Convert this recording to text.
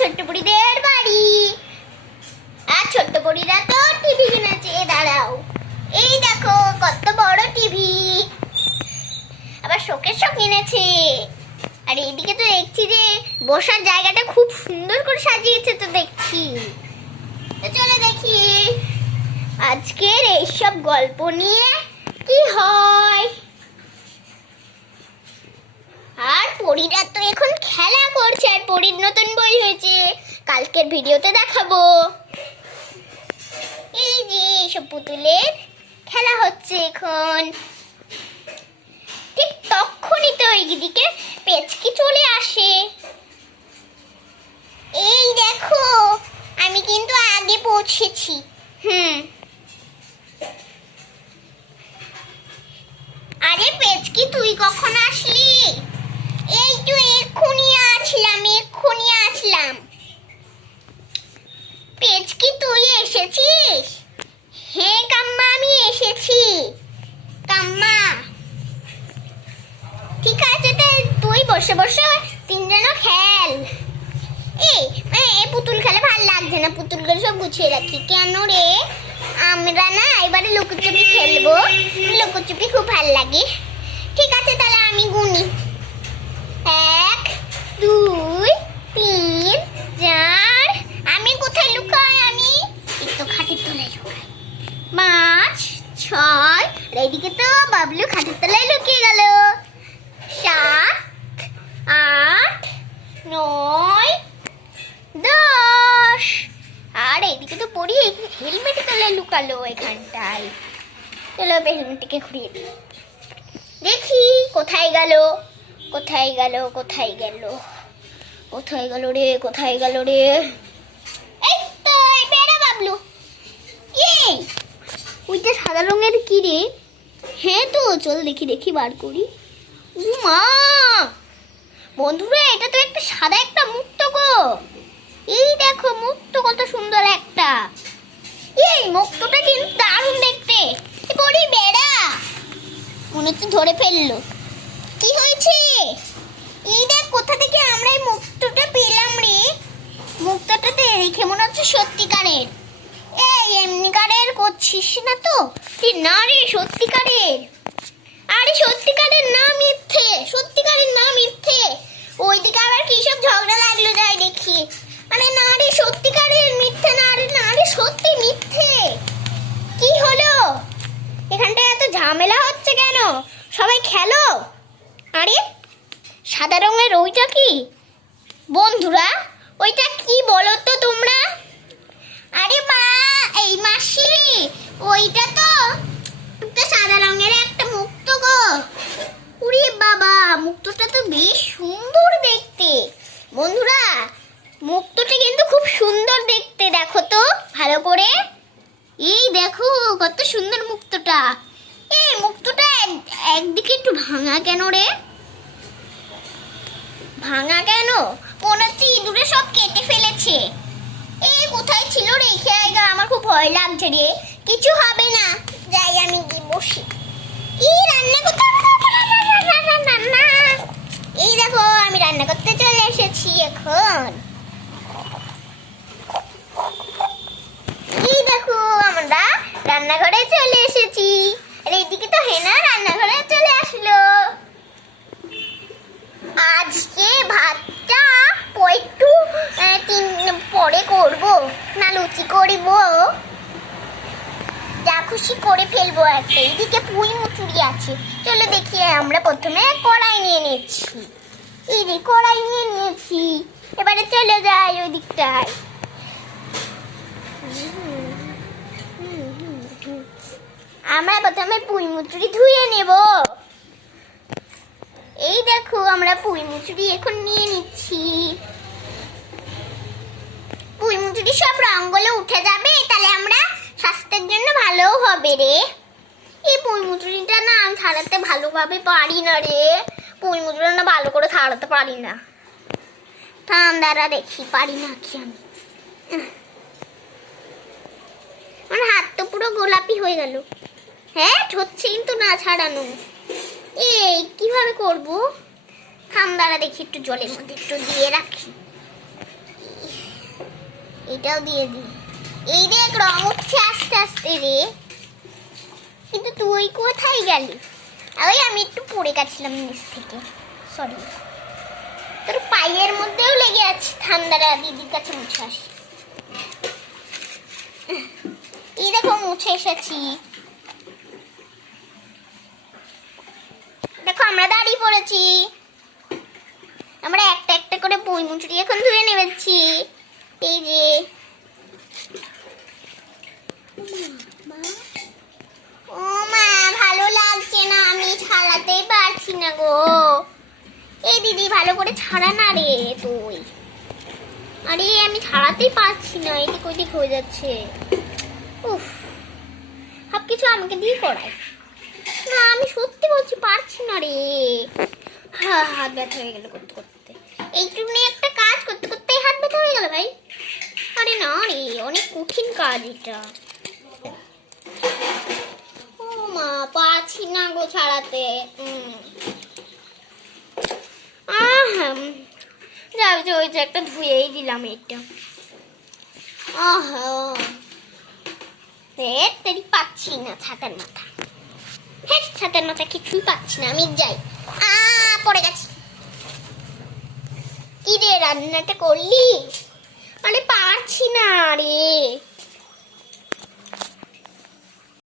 ছোট্ট বুড়িদের বাড়ি। আর ছোট্ট বুড়িরা তো টিভি কিনেছে। দাঁড়াও, এই দেখো কত বড় টিভি, আবার শোকেসও কিনেছে। আর এইদিকে তো দেখছি যে বসার জায়গাটা খুব সুন্দর করে সাজিয়েছে। তো দেখছি, তো চলো দেখি আজকের এইসব গল্প নিয়ে কি হয়। আর পরীরা তো এখন খেলা করছে, আর পরীর নতুন বই হয়েছে, কালকের ভিডিওতে দেখাবো। এই যে সব পুতুলের খেলা হচ্ছে এখন। ঠিক তখনই তো এইদিকে পেচকি চলে আসে। এই দেখো, আমি কিন্তু আগে পৌঁছেছি। আরে পেচকি, তুই কখন আসলি? এই তো এক্ষুনি আসলাম। পেচকি, তুই এসেছিস? হ্যাঁ কাম্মা, আমি এসেছি। কাম্মা, ঠিক আছে, তুই বসে বসে তিনজনও খেল। এই পুতুল খেলে ভালো লাগছে না, পুতুলগুলো সব গুছিয়ে রাখি। কেন রে? আমরা না এবারে লুকোচুপি খেলবো, লুকোচুপি খুব ভালো লাগে। ঠিক আছে, তাহলে আমি গুনি। 1 2 3 4। আমি কোথায় লুকাই? আমি একটু খাটের তলায় লুকাই। 5 6। এইদিকে তো বাবলু খাটের তলায় লুকিয়ে গেল। 7 8 9 10। আর এইদিকে তো পড়ি হেলমেটের তলায় লুকালো এখানটায়। চলো হেলমেটটাকে ঘুরিয়ে দিই, দেখি কোথায় গেল রে। এই তো বেড়া বাবলু। এই ওইটা সাদা রঙের কি রে? হ্যাঁ তো, চল দেখি বার করি। মা বন্ধুরা, এটা তো একটা সাদা একটা মুক্তো গো। এই দেখো মুক্তো কত সুন্দর একটা। এই মুক্তোটা কিন্তু দারুণ দেখতে। বড়ি বেড়া, মনে হচ্ছে ধরে ফেললো। কি হয়েছে? এই দেখ, কোথা থেকে আমরা এই মুক্তোটা পেলাম রে? মুক্তোটা দেখে মনে হচ্ছে সত্যিকারের। এই এমনিকারের করছিস না তো? না রে, সত্যিকারের। আরে সত্যিকারের না মিথ্যে? সত্যিকারের না মিথ্যে? ওইদিকে আবার কি সব ঝগড়া লাগলো, যাই দেখি। আরে না রে, সত্যিকারের, মিথ্যে না রে। না রে, সত্যি মিথ্যে। কি হলো এখানটায়? এত ঝামেলা হচ্ছে কেন? সবাই খেলো। আরে সাদা রঙের ওইটা কি বন্ধুরা? ওইটা কি বলো তো তোমরা? আরে মা, এই মাসি, ওইটা তো সাদা রঙের একটা মুক্তো গো। উরে বাবা, মুক্তোটা তো বেশ সুন্দর দেখতে। বন্ধুরা, মুক্তোটা কিন্তু খুব সুন্দর দেখতে, দেখো তো ভালো করে। এই দেখো কত সুন্দর মুক্তোটা। এই মুক্তোটা একদিকে একটু ভাঙা কেন রে? ভাঙা কেন? মনে হচ্ছে ইঁদুরে সব কেটে ফেলেছে। এই কোথায় ছিল রেখে আয়গা, আমার খুব ভয় লাগছে রে। কিছু হবে না, যাই আমি গিয়ে বসি। এই রান্না করতে, এই দেখো আমি রান্না করতে চলে এসেছি এখন। এই দেখো আমরা রান্নাঘরে চলে এসেছি। আর এইদিকে তো হেনা রান্নাঘরে চলে আসলো। আজকে ভাতটা একটু পরে করব, না লুচি করব, যা খুশি করে ফেলবো একটা। এইদিকে পুঁই মুচুরি আছে। চলো দেখি, আমরা প্রথমে কড়াই নিয়ে নিচ্ছি। এই যে কড়াই নিয়ে নিয়েছি, এবারে চলে যাই ওই দিকটায়। আমরা প্রথমে পুঁই মুচুরি ধুয়ে নেব। এই দেখো আমরা পুঁই মুচুরি এখন নিয়ে নিচ্ছি। পুঁই মুচুরি সব রঙগুলো উঠে যাবে, তাহলে আমরা স্বাস্থ্যের জন্য ভালোও হবে রে। এই পুঁই মুচুরিটা না আমি ছাড়াতে ভালোভাবে পারি না রে। পুঁই মুচুরিটা না ভালো করে ছাড়াতে পারি না। ঠান্ডারা দেখি পারি না কি আমি। আমার হাত তো পুরো গোলাপি হয়ে গেল। হ্যাঁ হচ্ছে কিন্তু না ছাড়ানো। এই কিভাবে করব? ঠান্ডারা দেখি একটু জলের মধ্যে একটু দিয়ে রাখি। এটাও দিয়ে দিই। এই দেখ রং উঠছে আস্তে আস্তে রে। কিন্তু তুই কোথায় গেলি? ওই আমি একটু পড়ে গেছিলাম নিচ থেকে, সরি। তোর পায়ের মধ্যেও লেগে আছে, ঠান্ডারা দিদির কাছে মুছে আসি। এই দেখো মুছে এসেছি। দেখো আমরা দাঁড়িয়ে পড়েছি। আমরা একটা একটা করে বই মুচড়ি এখন ধুয়ে নেবেছি। এই যে ও মা, ভালো লাগছে না, আমি ছাড়াতেই পারছি না গো। এই দিদি ভালো করে ছাড়া না রে তুই। আরে আমি ছাড়াতেই পারছি না, এদিক ওইদিক হয়ে যাচ্ছে। উফ, সব কিছু আমাকে দিয়ে করায় না, আমি সত্যি বলছি পারছি না রে। হ্যাঁ, হাত ব্যথা হয়ে গেল করতে করতে। এইটুকু নিয়ে একটা কাজ করতে করতে হাত ব্যথা হয়ে গেল ভাই। আরে না রে, অনেক কঠিন কাজ এটা। ও মা, পারছি না গো ছাড়াতে। যাও যে ওই যে একটা ধুয়েই দিলাম এটা। তেরি পাচ্ছি না ছাতার মাথা। হ্যাঁ, ছাতার মাথা কিছুই পাচ্ছি না, আমি যাই। পড়ে গেছি। কি রে রান্নাটা করলি? আরে পারছি না রে।